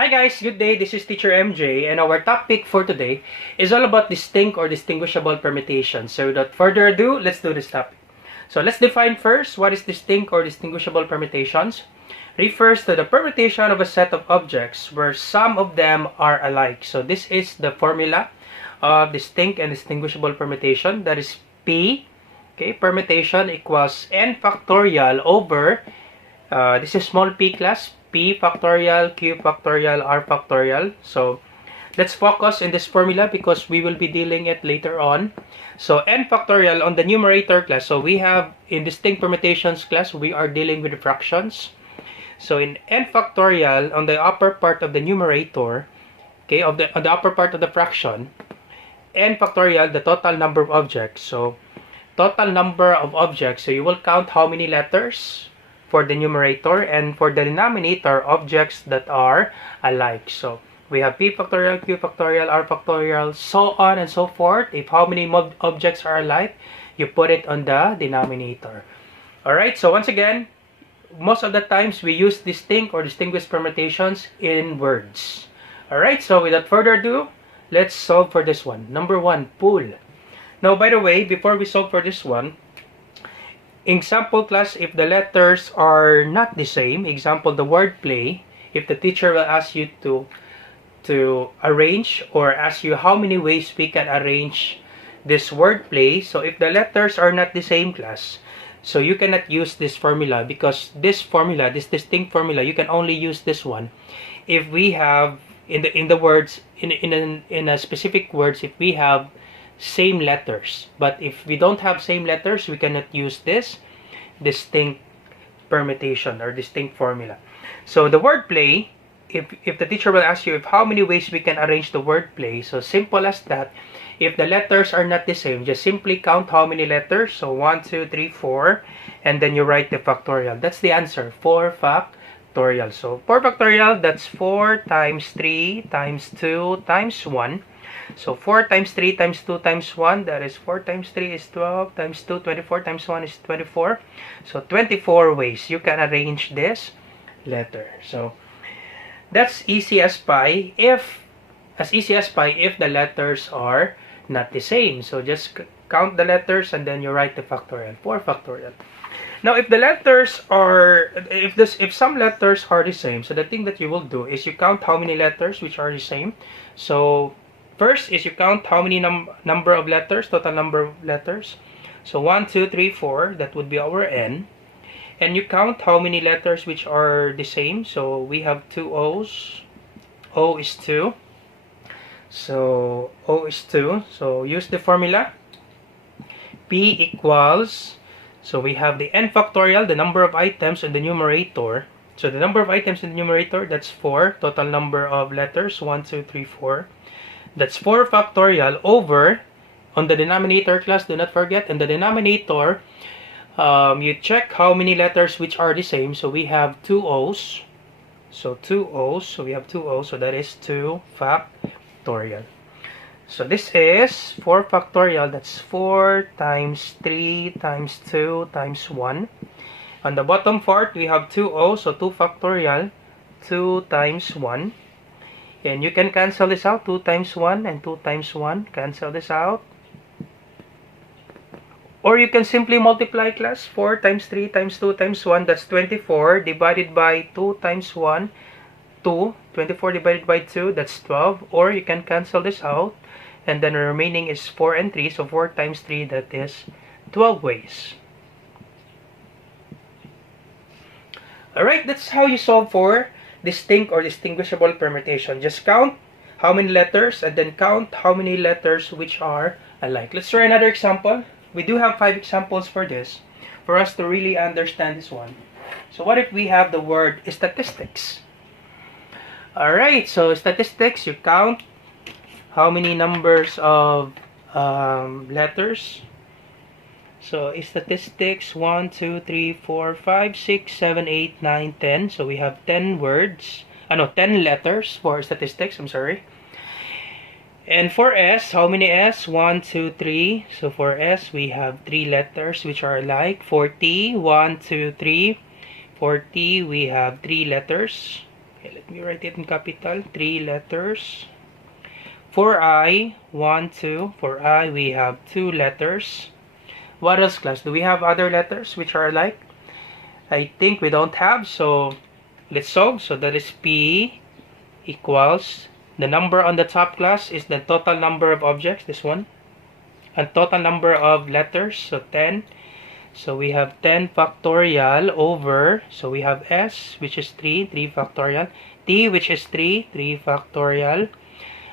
Hi guys, good day. This is Teacher MJ, and our topic for today is all about distinct or distinguishable permutations. So without further ado, let's do this topic. So let's define first what is distinct or distinguishable permutations. Refers to the permutation of a set of objects where some of them are alike. So this is the formula of distinct and distinguishable permutation. That is P. Okay, permutation equals n factorial over this is small p class, p factorial, q factorial, r factorial. So let's focus in this formula because we will be dealing it later on. So n factorial on the numerator class. So we have in distinct permutations class, we are dealing with fractions. So in n factorial on the upper part of the numerator, okay, on the upper part of the fraction, n factorial, the total number of objects. So total number of objects. So you will count how many letters for the numerator, and for the denominator, objects that are alike. So we have p factorial, q factorial, r factorial, so on and so forth. If how many objects are alike, you put it on the denominator. Alright, so once again, most of the times we use distinct or distinguished permutations in words. Alright, so without further ado, let's solve for this one. Number 1, pool. Now, by the way, before we solve for this one, example class, if the letters are not the same, example the word play, if the teacher will ask you to arrange or ask you how many ways we can arrange this word play, so if the letters are not the same class, so you cannot use this formula, because this formula, this distinct formula, you can only use this one if we have in the words in a specific words, if we have same letters. But if we don't have same letters, we cannot use this distinct permutation or distinct formula. So the word play, if the teacher will ask you if how many ways we can arrange the word play, so simple as that. If the letters are not the same, just simply count how many letters. So 1, 2, 3, 4, and then you write the factorial. That's the answer, 4 factorial. So 4 factorial, that's 4 times 3 times 2 times 1. So 4 times 3 times 2 times 1, that is 4 times 3 is 12, times 2, 24, times 1 is 24. So 24 ways you can arrange this letter. So that's easy as pie if the letters are not the same. So just count the letters and then you write the factorial, 4 factorial. Now if the letters are, if some letters are the same, so the thing that you will do is you count how many letters which are the same. So first is you count how many number of letters, total number of letters. So 1, 2, 3, 4, that would be our n. And you count how many letters which are the same. So we have 2 O's. O is 2. So O is 2. So use the formula. P equals, so we have the n factorial, the number of items in the numerator. So the number of items in the numerator, that's 4. Total number of letters, 1, 2, 3, 4. That's 4 factorial over, on the denominator class, do not forget, in the denominator, you check how many letters which are the same. So we have 2 O's. So 2 O's, so we have 2 O's, so that is 2 factorial. So this is 4 factorial, that's 4 times 3 times 2 times 1. On the bottom part, we have 2 O's, so 2 factorial, 2 times 1. And you can cancel this out, 2 times 1 and 2 times 1, cancel this out. Or you can simply multiply class, 4 times 3 times 2 times 1, that's 24, divided by 2 times 1, 2, 24 divided by 2, that's 12. Or you can cancel this out, and then the remaining is 4 and 3, so 4 times 3, that is 12 ways. Alright, that's how you solve for distinct or distinguishable permutation. Just count how many letters and then count how many letters which are alike. Let's try another example. We do have 5 examples for this, for us to really understand this one. So what if we have the word statistics? Alright, so statistics, you count how many numbers of letters. So statistics, 1, 2, 3, 4, 5, 6, 7, 8, 9, 10. So we have 10 words. 10 letters for statistics, I'm sorry. And for S, how many S? 1, 2, 3. So for S, we have 3 letters which are alike. 40, 1, 2, 3. For T, we have 3 letters. Okay, let me write it in capital. 3 letters. For I, 1, 2. For I, we have 2 letters. What else, class? Do we have other letters which are alike? I think we don't have, so let's solve. So that is P equals, the number on the top, class, is the total number of objects, this one, and total number of letters, so 10. So we have 10 factorial over, so we have S, which is 3 factorial, T, which is 3 factorial,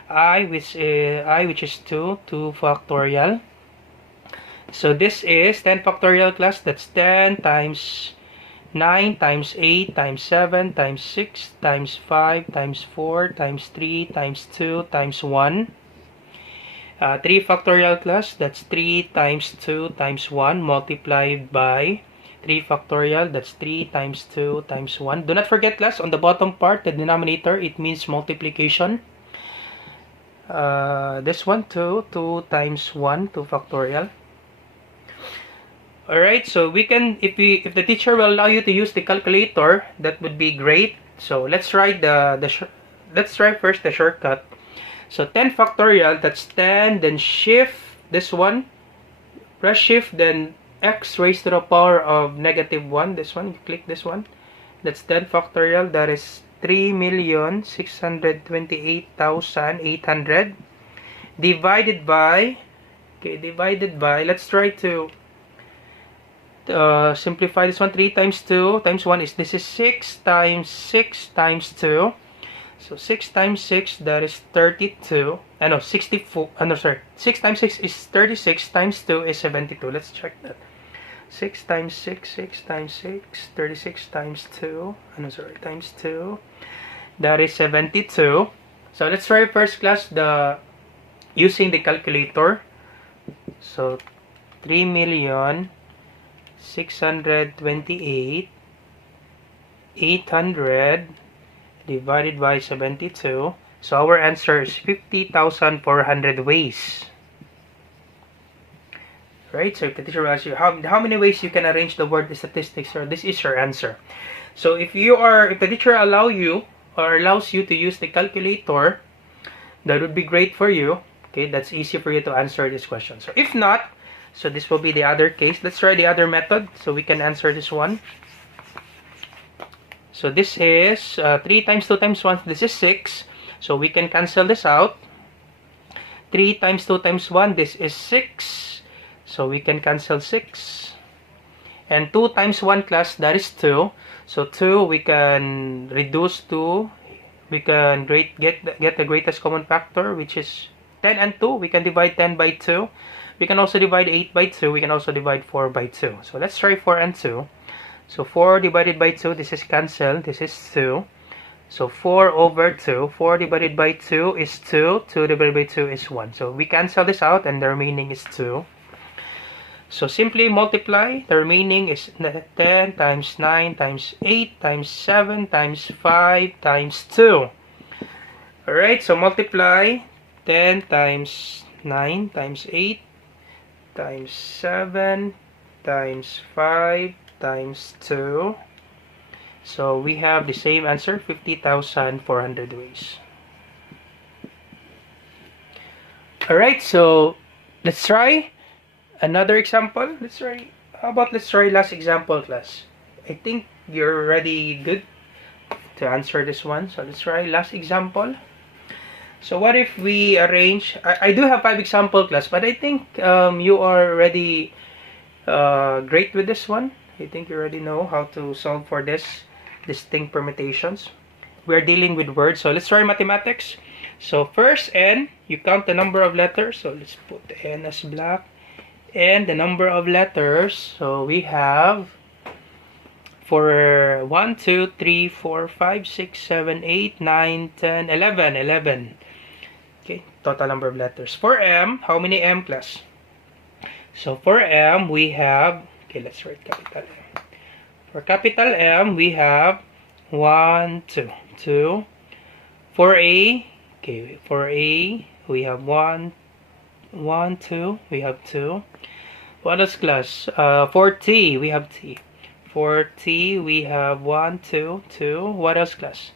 I, which is 2 factorial. So this is 10 factorial, class. That's 10 times 9 times 8 times 7 times 6 times 5 times 4 times 3 times 2 times 1. 3 factorial, class. That's 3 times 2 times 1 multiplied by 3 factorial. That's 3 times 2 times 1. Do not forget, class, on the bottom part, the denominator, it means multiplication. This one, 2 times 1, 2 factorial. Alright, so we can, if the teacher will allow you to use the calculator, that would be great. So let's try let's try first the shortcut. So 10 factorial, that's 10, then shift this one, press shift, then x raised to the power of -1, this one, you click this one. That's 10 factorial, that is 3,628,800 divided by, let's try to simplify this one. 3 times 2 times 1 is, this is 6 times 6 times 2. So 6 times 6, that is 32. No, 64. No, sorry. 6 times 6 is 36 times 2 is 72. Let's check that. 6 times 6, 6 times 6, 36 times 2. No, sorry, times 2. That is 72. So let's try first, class, using the calculator. So 3,628,800 divided by 72. So our answer is 50,400 ways. Right? So if the teacher asks you how many ways you can arrange the word statistics, or this is your answer. So if the teacher allows you to use the calculator, that would be great for you. Okay, that's easy for you to answer this question. So if not, so this will be the other case. Let's try the other method so we can answer this one. So this is 3 times 2 times 1. This is 6. So we can cancel this out. 3 times 2 times 1. This is 6. So we can cancel 6. And 2 times 1, class, that is 2. So 2 we can reduce to, we can get the greatest common factor, which is 10 and 2. We can divide 10 by 2. We can also divide 8 by 2. We can also divide 4 by 2. So let's try 4 and 2. So 4 divided by 2, this is cancelled. This is 2. So 4 over 2. 4 divided by 2 is 2. 2 divided by 2 is 1. So we cancel this out and the remaining is 2. So simply multiply. The remaining is 10 times 9 times 8 times 7 times 5 times 2. Alright, so multiply 10 times 9 times 8 times 7 times 5 times 2. So we have the same answer, 50,400 ways. Alright, so let's try another example. Let's try last example, class. I think you're already good to answer this one. So let's try last example. So what if we arrange, I do have 5 example, class, but I think you are already great with this one. I think you already know how to solve for this distinct permutations. We're dealing with words, so let's try mathematics. So first, n, you count the number of letters. So let's put n as black. And the number of letters, so we have for 1, 2, 3, 4, 5, 6, 7, 8, 9, 10, 11. Okay, total number of letters. For m, how many m, class? So for m, we have, okay, let's write capital M. For capital M, we have 1, 2, 2. For A, okay, for A, we have 1, 2, we have 2. What else, class? For T, we have T. For T, we have 1, 2, 2. What else, class?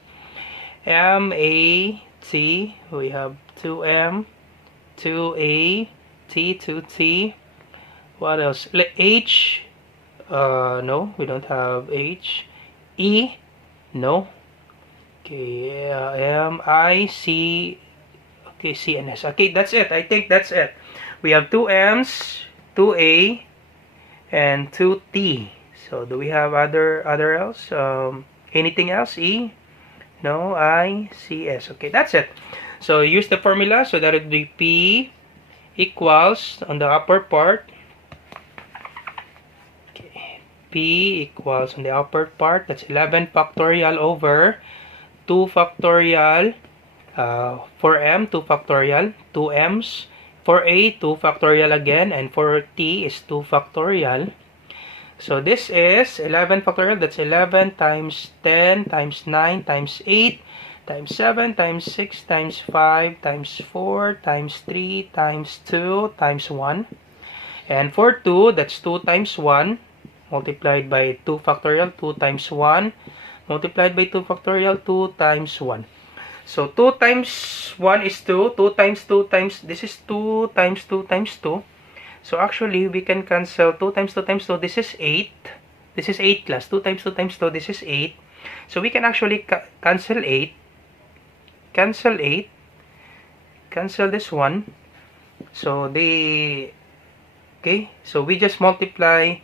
M, A, T. We have 2M, 2A, T, 2T. What else? H. No, we don't have H. E. No. Okay, M, I, C. Okay, C and S. Okay, that's it. I think that's it. We have 2 M's, 2A, and 2T. So do we have other else? Anything else? E? No. I, C, S. Okay, that's it. So use the formula. So that would be P equals on the upper part. Okay. P equals on the upper part. That's 11 factorial over 2 factorial. For M, 2 factorial, 2 M's. For A, 2 factorial again, and for T is 2 factorial. So this is 11 factorial, that's 11 times 10 times 9 times 8 times 7 times 6 times 5 times 4 times 3 times 2 times 1. And for 2, that's 2 times 1 multiplied by 2 factorial, 2 times 1 multiplied by 2 factorial, 2 times 1. So 2 times 1 is 2, 2 times 2 times, this is 2 times 2 times 2. So actually, we can cancel 2 times 2 times 2, this is 8. This is 8 class, 2 times 2 times 2, this is 8. So we can actually cancel 8. Cancel 8. Cancel this one. So okay, so we just multiply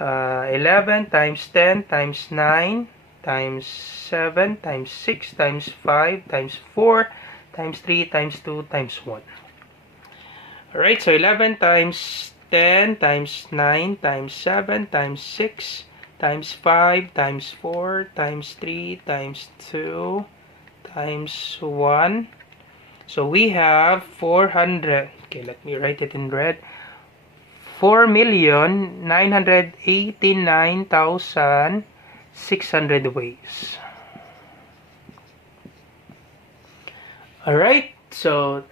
11 times 10 times 9 times 7 times 6 times 5 times 4 times 3 times 2 times 1. Alright, so 11 times 10 times 9 times 7 times 6 times 5 times 4 times 3 times 2 times 1. So we have 400. Okay, let me write it in red. 4,989,600 ways. Alright, so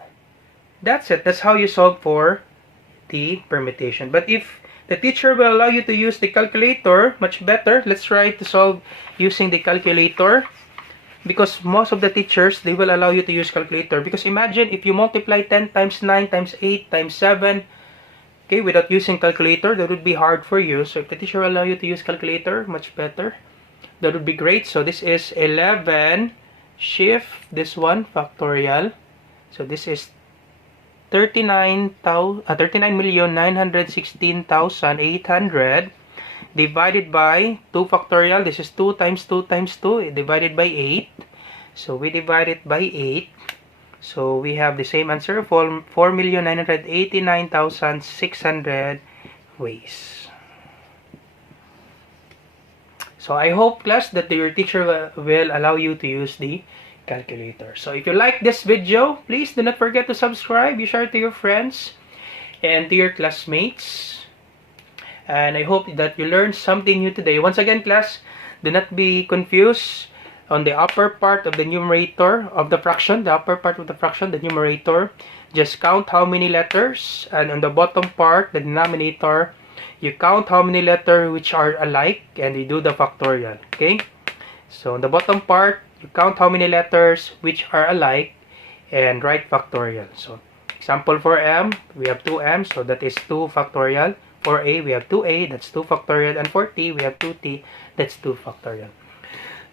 that's it. That's how you solve for the permutation. But if the teacher will allow you to use the calculator, much better. Let's try to solve using the calculator. Because most of the teachers, they will allow you to use calculator. Because imagine if you multiply 10 times 9 times 8 times 7, okay, without using calculator, that would be hard for you. So if the teacher will allow you to use calculator, much better. That would be great. So this is 11 shift this one factorial. So this is 39,916,800 divided by 2 factorial. This is 2 times 2 times 2 divided by 8. So we divide it by 8. So we have the same answer, 4,989,600 ways. So I hope, class, that your teacher will allow you to use the calculator. So if you like this video, please do not forget to subscribe. You share it to your friends and to your classmates. And I hope that you learned something new today. Once again, class, do not be confused. On the upper part of the numerator of the fraction, the numerator, just count how many letters. And on the bottom part, the denominator, you count how many letters which are alike and you do the factorial. Okay? So on the bottom part, you count how many letters which are alike and write factorial. So example for M, we have 2M, so that is 2 factorial. For A, we have 2A, that's 2 factorial. And for T, we have 2T, that's 2 factorial.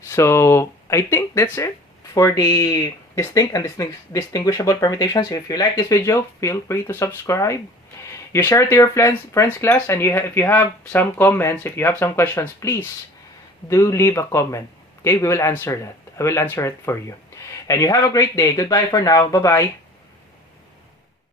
So I think that's it for the distinct and distinguishable permutations. If you like this video, feel free to subscribe. You share it to your friends class, and if you have some comments, if you have some questions, please do leave a comment. Okay, we will answer that. I will answer it for you. And you have a great day. Goodbye for now. Bye-bye.